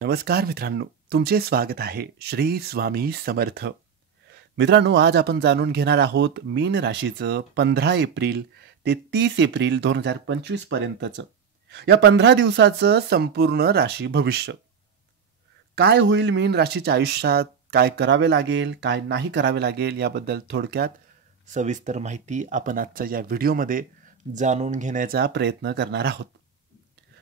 नमस्कार मित्रांनो, तुमचे स्वागत आहे श्री स्वामी समर्थ. मित्रांनो, आज आपण जाणून घेणार आहोत मीन राशीचं 15 एप्रिल ते 30 एप्रिल 2025 पर्यंतचं या 15 दिवसाचं संपूर्ण राशी भविष्य. काय होईल मीन राशीच्या आयुष्यात, काय करावे लागेल, काय नाही करावे लागेल याबद्दल थोडक्यात सविस्तर माहिती आपण आजच्या या व्हिडिओमध्ये जाणून घेण्याचा प्रयत्न करणार आहोत.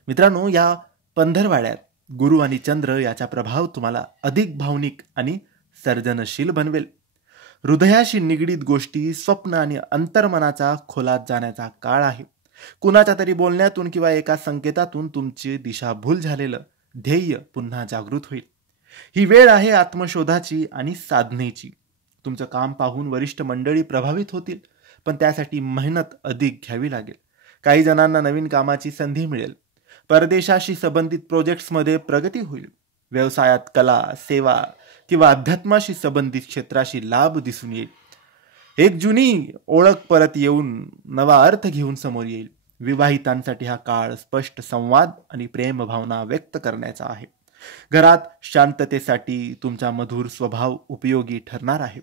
मित्रांनो, या पंधरवाड्यात गुरु आणि चंद्र याचा प्रभाव तुम्हाला अधिक भावनिक आणि सर्जनशील बनवेल. हृदयाशी निगडीत गोष्टी, स्वप्न आणि अंतर्मनाचा खोलात जाण्याचा काळ आहे. कुणाच्या तरी बोलण्यातून किंवा एका संकेतातून तुमची दिशाभूल झालेलं ध्येय पुन्हा जागृत होईल. ही वेळ आहे आत्मशोधाची आणि साधनेची. तुमचं काम पाहून वरिष्ठ मंडळी प्रभावित होतील, पण त्यासाठी मेहनत अधिक घ्यावी लागेल. काही जणांना नवीन कामाची संधी मिळेल. परदेशाशी संबंधित प्रोजेक्ट्समध्ये प्रगती होईल. व्यवसायात कला, सेवा किंवा अध्यात्माशी संबंधित क्षेत्राशी लाभ दिसून येईल. एक जुनी ओळख परत येऊन नवा अर्थ घेऊन समोर येईल. विवाहितांसाठी हा काळ स्पष्ट संवाद आणि प्रेम भावना व्यक्त करण्याचा आहे. घरात शांततेसाठी तुमचा मधुर स्वभाव उपयोगी ठरणार आहे.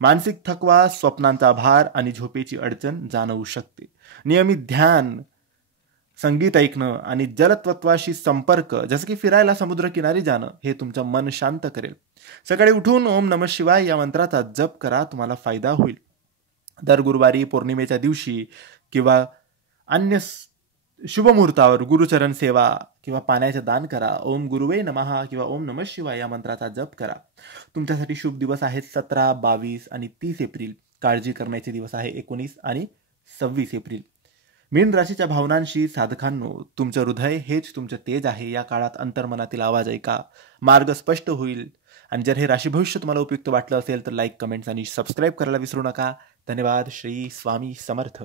मानसिक थकवा, स्वप्नांचा भार आणि झोपेची अडचण जाणवू शकते. नियमित ध्यान, संगीत ऐकणं आणि जलतत्वाशी संपर्क, जसं की फिरायला समुद्रकिनारी जाणं, हे तुमचं मन शांत करेल. सकाळी उठून ओम नमः शिवाय या मंत्राचा जप करा, तुम्हाला फायदा होईल. दर गुरुवारी, पौर्णिमेच्या दिवशी किंवा अन्य शुभ मुहूर्तावर गुरुचरण सेवा किंवा पाण्याचे दान करा. ओम गुरुवे नमः किंवा ओम नमः शिवाय या मंत्राचा जप करा. तुमच्यासाठी शुभ दिवस आहेत 17, 22 आणि 30 एप्रिल. काळजी करण्याचे दिवस आहे 19 आणि 26 एप्रिल. मीन राशीच्या भावनांशी साधकांनो, तुमचं हृदय हेच तुमचं तेज आहे. या काळात अंतर्मनातील आवाज ऐका, मार्ग स्पष्ट होईल. आणि जर हे राशी भविष्य तुम्हाला उपयुक्त वाटलं असेल तर लाईक, कमेंट्स आणि सबस्क्राईब करायला विसरू नका. धन्यवाद. श्री स्वामी समर्थ.